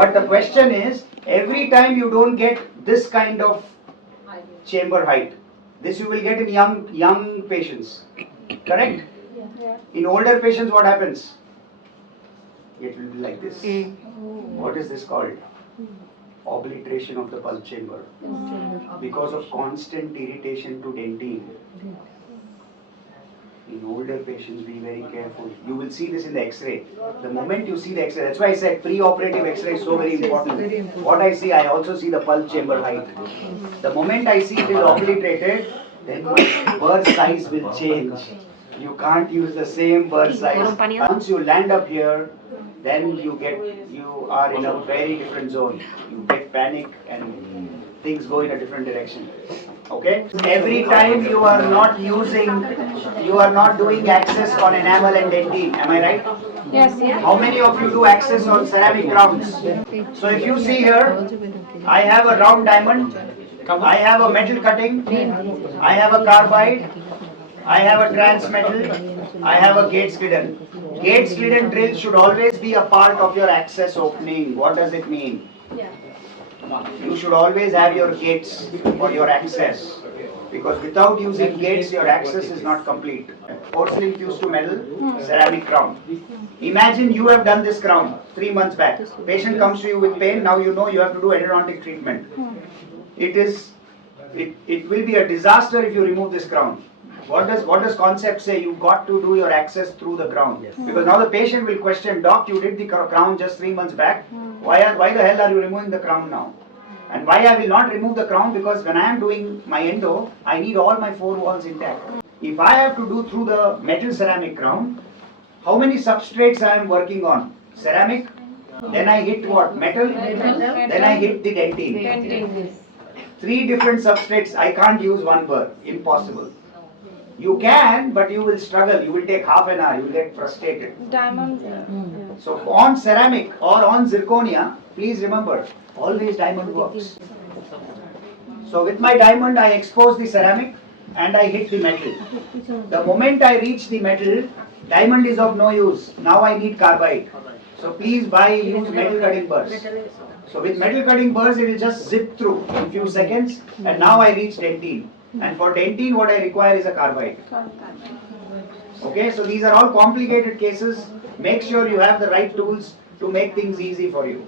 But the question is, every time you don't get this kind of chamber height, this you will get in young patients, correct? In older patients, what happens? It will be like this. What is this called? Obliteration of the pulp chamber because of constant irritation to dentine. In older patients, be very careful. You will see this in the X-ray. The moment you see the X-ray, that's why I said pre-operative X-ray is so very important. What I see, I also see the pulp chamber height. The moment I see it is obliterated, then my burr size will change. You can't use the same burr size. Once you land up here, then you are in a very different zone. You get panic and things go in a different direction. Okay? Every time you are not doing access on enamel and dentine, am I right? Yes. How many of you do access on ceramic crowns? So if you see here, I have a round diamond, I have a metal cutting, I have a carbide, I have a trans metal, I have a gate sklidden. Gate sklidden drill should always be a part of your access opening. What does it mean? You should always have your gates for your access, because without using gates your access is not complete. Porcelain fused to metal, ceramic crown. Imagine you have done this crown 3 months back. Patient comes to you with pain, now you know you have to do endodontic treatment. It will be a disaster if you remove this crown. What does concept say? You've got to do your access through the crown. Because now the patient will question, Doc, you did the crown just 3 months back. Why the hell are you removing the crown now? And why I will not remove the crown? Because when I am doing my endo, I need all my 4 walls intact. If I have to do through the metal ceramic crown, how many substrates I am working on? Ceramic, then I hit what? Metal, then I hit the dentine. 3 different substrates, I can't use one burr, impossible. You can, but you will struggle, you will take half an hour, you will get frustrated. Diamond. So on ceramic or on zirconia, please remember, always diamond works. So with my diamond, I expose the ceramic and I hit the metal. The moment I reach the metal, diamond is of no use. Now I need carbide. So please use metal cutting burrs. So with metal cutting burrs, it will just zip through in few seconds, and now I reach dentine. And for dentine, what I require is a carbide. Okay, so these are all complicated cases. Make sure you have the right tools to make things easy for you.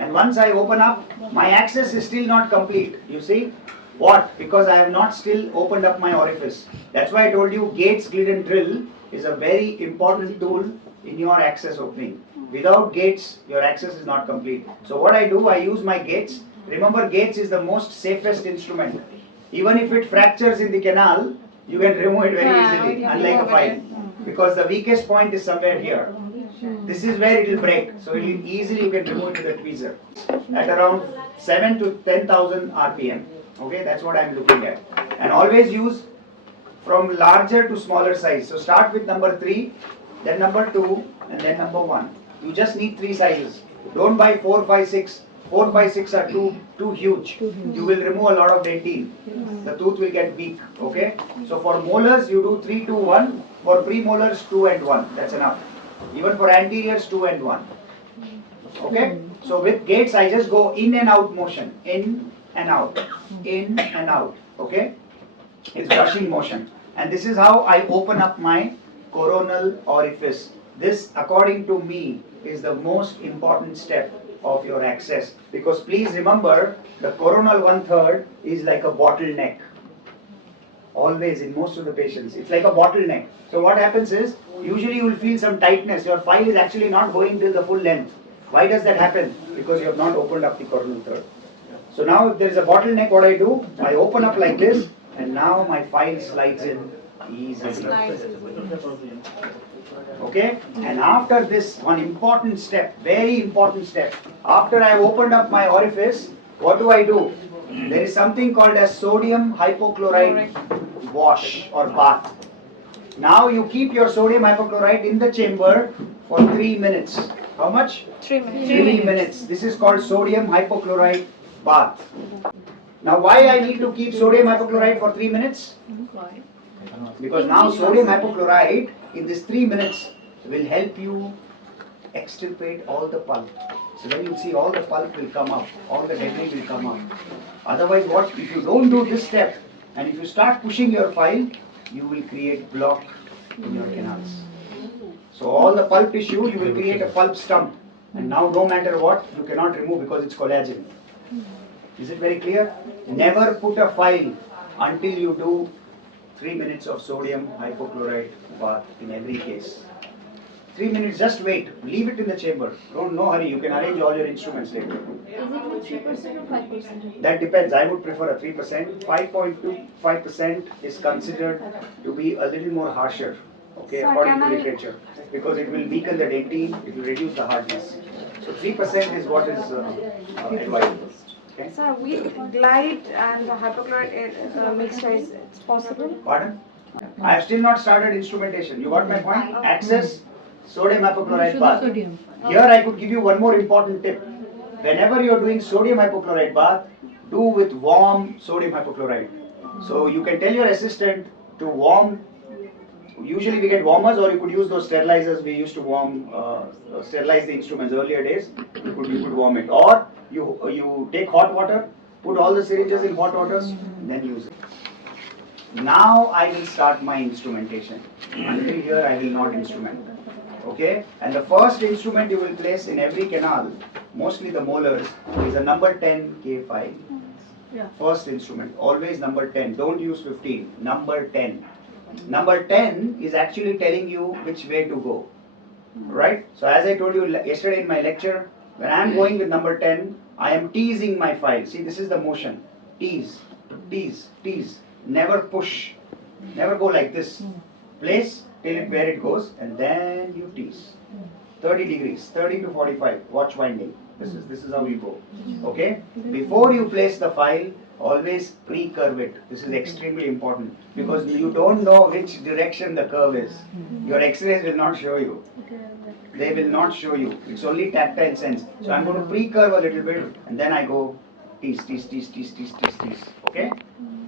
And once I open up, my access is still not complete. You see? What? Because I have not still opened up my orifice. That's why I told you gates, sklidden drill is a very important tool in your access opening. Without gates, your access is not complete. So what I do, I use my gates. Remember, gates is the most safest instrument. Even if it fractures in the canal, you can remove it very easily, unlike a file. Because the weakest point is somewhere here. This is where it will break. So easily you can remove it with a tweezer at around 7 to 10,000 RPM. Okay, that's what I'm looking at. And always use from larger to smaller size. So start with number 3, then number 2, and then number 1. You just need 3 sizes. Don't buy 4, 5, 6. 4, 5, 6 are too huge. You will remove a lot of dentine. The tooth will get weak. Okay. So for molars you do 3, 2, 1. For premolars 2 and 1. That's enough. Even for anteriors 2 and 1. Okay. So with gates I just go in and out motion. In and out. In and out. Okay. It's brushing motion. And this is how I open up my coronal orifice. This, according to me, is the most important step of your access, because please remember, the coronal 1/3 is like a bottleneck. Always in most of the patients, it's like a bottleneck. So what happens is, usually you will feel some tightness. Your file is actually not going till the full length. Why does that happen? Because you have not opened up the coronal third. So now if there is a bottleneck, what I do, I open up like this, and now my file slides in easily. Okay, and after this, one important step, very important step, after I have opened up my orifice, what do? There is something called as sodium hypochlorite wash or bath. Now you keep your sodium hypochlorite in the chamber for 3 minutes. How much? 3 minutes. 3 minutes. This is called sodium hypochlorite bath. Now why I need to keep sodium hypochlorite for 3 minutes? Because now sodium hypochlorite in this 3 minutes will help you extirpate all the pulp. So then you'll see all the pulp will come up, all the debris will come up. Otherwise, what if you don't do this step and if you start pushing your file, you will create block in your canals. So all the pulp tissue, you will create a pulp stump. And now no matter what, you cannot remove because it's collagen. Is it very clear? Never put a file until you do 3 minutes of sodium hypochlorite bath in every case. 3 minutes, just wait. Leave it in the chamber. No hurry. You can arrange all your instruments later. Is it with 3% or 5%? That depends. I would prefer a 3%. 5.25% is considered to be a little more harsher, okay, So according to literature, because it will weaken the dentine, it will reduce the hardness. So 3% is what is advised. Okay. Sir, with glide and the hypochlorite mixture is it's possible? Pardon? I have still not started instrumentation. You got my point? Access sodium hypochlorite bath. Here I could give you one more important tip. Whenever you are doing sodium hypochlorite bath, do with warm sodium hypochlorite. So you can tell your assistant to warm. Usually we get warmers, or you could use those sterilizers we used to warm, sterilize the instruments earlier days. You could warm it, or you take hot water, put all the syringes in hot water, then use it. Now I will start my instrumentation. Until here I will not instrument. Okay? And the first instrument you will place in every canal, mostly the molars, is a number 10 K file. Yeah. First instrument, always number 10. Don't use 15. Number 10. Number 10 is actually telling you which way to go. Right? So as I told you yesterday in my lecture, when I am going with number 10, I am teasing my file. See, this is the motion. Tease, tease, tease. Never push. Never go like this. Place till where it goes, and then you tease. 30 degrees, 30 to 45. Watch winding. This is how you go. Okay? Before you place the file, always pre-curve it. This is extremely important because you don't know which direction the curve is. Your X-rays will not show you. They will not show you. It's only tactile sense. So I'm going to pre-curve a little bit, and then I go tease, tease, tease, tease, tease, tease, tease. Okay?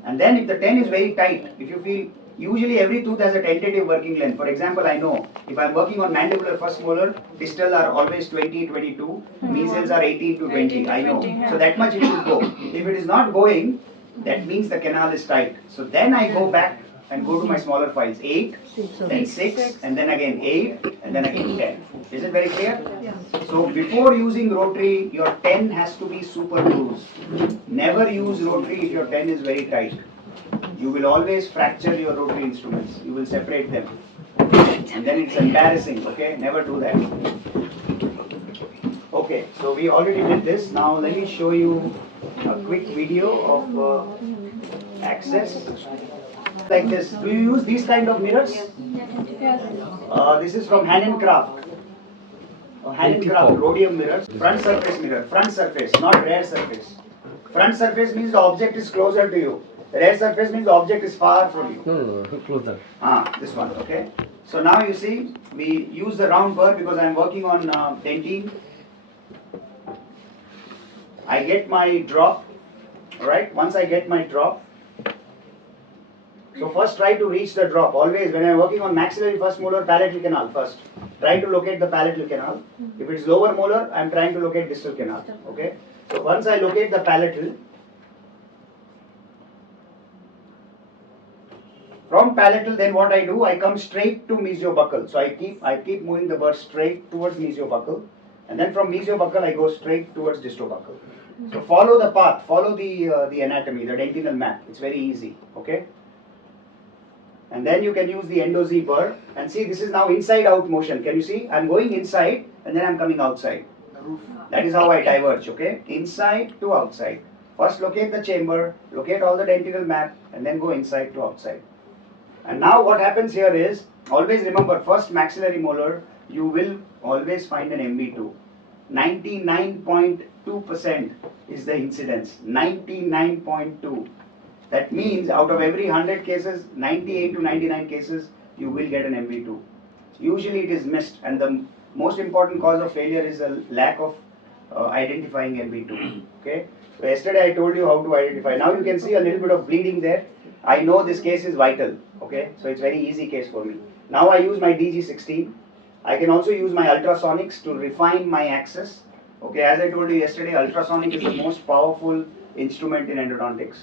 And then if the 10 is very tight, if you feel, usually every tooth has a tentative working length. For example, I know if I'm working on mandibular first molar, distal are always 20, 22, mesials are 18 to 20. I know. So that much it should go. If it is not going, that means the canal is tight. So then I go back and go to my smaller files. 8, then 6, and then again 8, and then again 10. Is it very clear? Yeah. So before using rotary, your 10 has to be super loose. Never use rotary if your 10 is very tight. You will always fracture your rotary instruments. You will separate them. And then it's embarrassing, okay? Never do that. Okay, so we already did this. Now let me show you a quick video of access. Like this. Do you use these kind of mirrors? Yes. This is from Hand and Craft. Hand and Craft, rhodium mirrors. Front surface mirror. Front surface, not rear surface. Front surface means the object is closer to you. Rear surface means the object is far from you. No, closer. This one, okay. So now you see, we use the round burr because I am working on dentine. I get my drop, alright. Once I get my drop, so first try to reach the drop. Always when I am working on maxillary first molar, palatal canal first. Try to locate the palatal canal. If it is lower molar, I am trying to locate distal canal, okay. So once I locate the palatal, from palatal, then what I do, I come straight to mesiobuccal. So I keep moving the burr straight towards mesiobuccal, and then from mesiobuccal I go straight towards distobuccal. So follow the path, follow the anatomy, the dentinal map. It's very easy, okay. And then you can use the endo-Z burr, and see this is now inside out motion. Can you see? I'm going inside and then I'm coming outside. That is how I diverge, okay. Inside to outside. First locate the chamber, locate all the dentinal map, and then go inside to outside. And now what happens here is, always remember, first maxillary molar, you will always find an MB2. 99.2% is the incidence. 99.2. That means out of every 100 cases, 98 to 99 cases, you will get an MB2. Usually it is missed, and the most important cause of failure is a lack of identifying MB2. Okay. So yesterday I told you how to identify. Now you can see a little bit of bleeding there. I know this case is vital. Okay. So it's very easy case for me. Now I use my DG16. I can also use my ultrasonics to refine my access. Okay, as I told you yesterday, ultrasonic is the most powerful instrument in endodontics.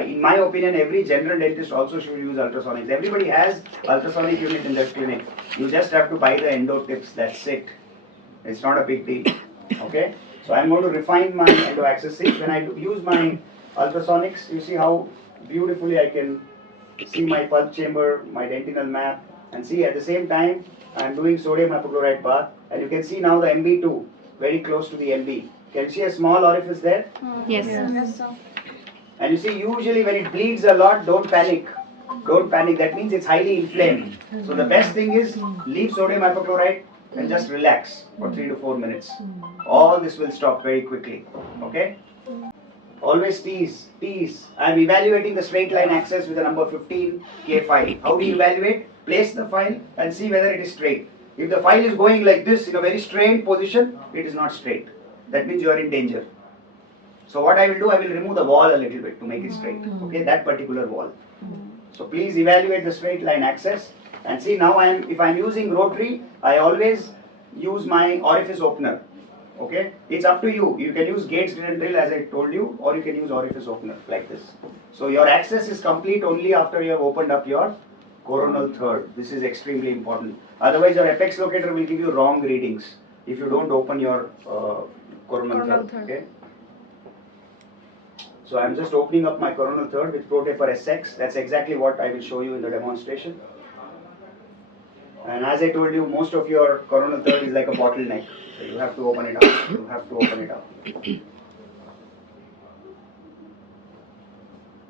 In my opinion, every general dentist also should use ultrasonics. Everybody has ultrasonic unit in their clinic. You just have to buy the endo tips, that's it. It's not a big deal. Okay, so I'm going to refine my endo access. See, when I use my ultrasonics, you see how beautifully I can see my pulp chamber, my dentinal map, and see at the same time I'm doing sodium hypochlorite bath, and you can see now the MB2 very close to the MB. Can you see a small orifice there? Yes. Yes, sir. And you see, usually when it bleeds a lot, don't panic. Don't panic, that means it's highly inflamed. So the best thing is leave sodium hypochlorite and just relax for 3 to 4 minutes. All this will stop very quickly. Okay? Always tease. I am evaluating the straight line axis with the number 15 K file. How do you evaluate? Place the file and see whether it is straight. If the file is going like this in a very strained position, it is not straight. That means you are in danger. So what I will do, I will remove the wall a little bit to make it straight. Okay, that particular wall. So please evaluate the straight line axis and see now if I am using rotary, I always use my orifice opener. Okay, it's up to you. You can use Gates drill as I told you, or you can use orifice opener like this. So your access is complete only after you have opened up your coronal third. This is extremely important. Otherwise, your apex locator will give you wrong readings if you don't open your coronal third. Okay. So I'm just opening up my coronal third with ProTaper SX. That's exactly what I will show you in the demonstration. And as I told you, most of your coronal third is like a bottleneck. So you have to open it up. You have to open it up.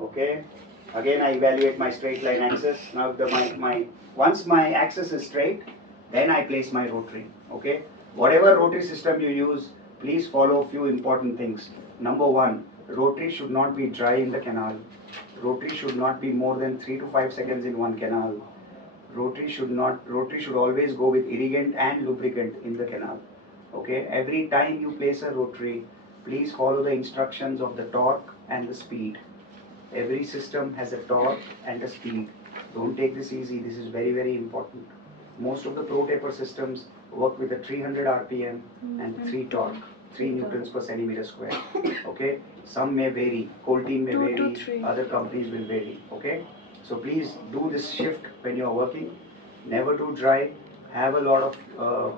Okay. Again, I evaluate my straight line axis. Now, once my axis is straight, then I place my rotary. Okay. Whatever rotary system you use, please follow a few important things. Number one, rotary should not be dry in the canal. Rotary should not be more than 3 to 5 seconds in one canal. Rotary should always go with irrigant and lubricant in the canal. Okay, every time you place a rotary, please follow the instructions of the torque and the speed. Every system has a torque and a speed. Don't take this easy, this is very, very important. Most of the ProTaper systems work with a 300 RPM and 3 torque, 3 newtons per centimeter square. Okay, some may vary, Colteam may 2 to vary, 3. other companies will vary. Okay, so please do this shift when you are working. Never do dry. Have a lot of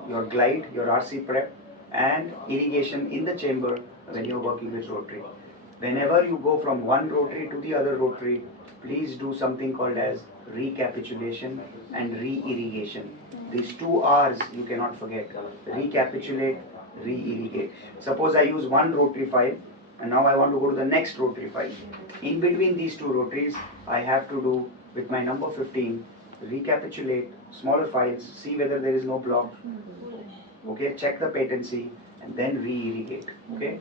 your glide, your RC prep, and irrigation in the chamber when you are working with rotary. Whenever you go from one rotary to the other rotary, please do something called as recapitulation and re-irrigation. These 2 R's you cannot forget. Recapitulate, re-irrigate. Suppose I use one rotary file and now I want to go to the next rotary file. In between these 2 rotaries, I have to do with my number 15, recapitulate smaller files, see whether there is no block. Okay, check the patency and then re-irrigate. Okay.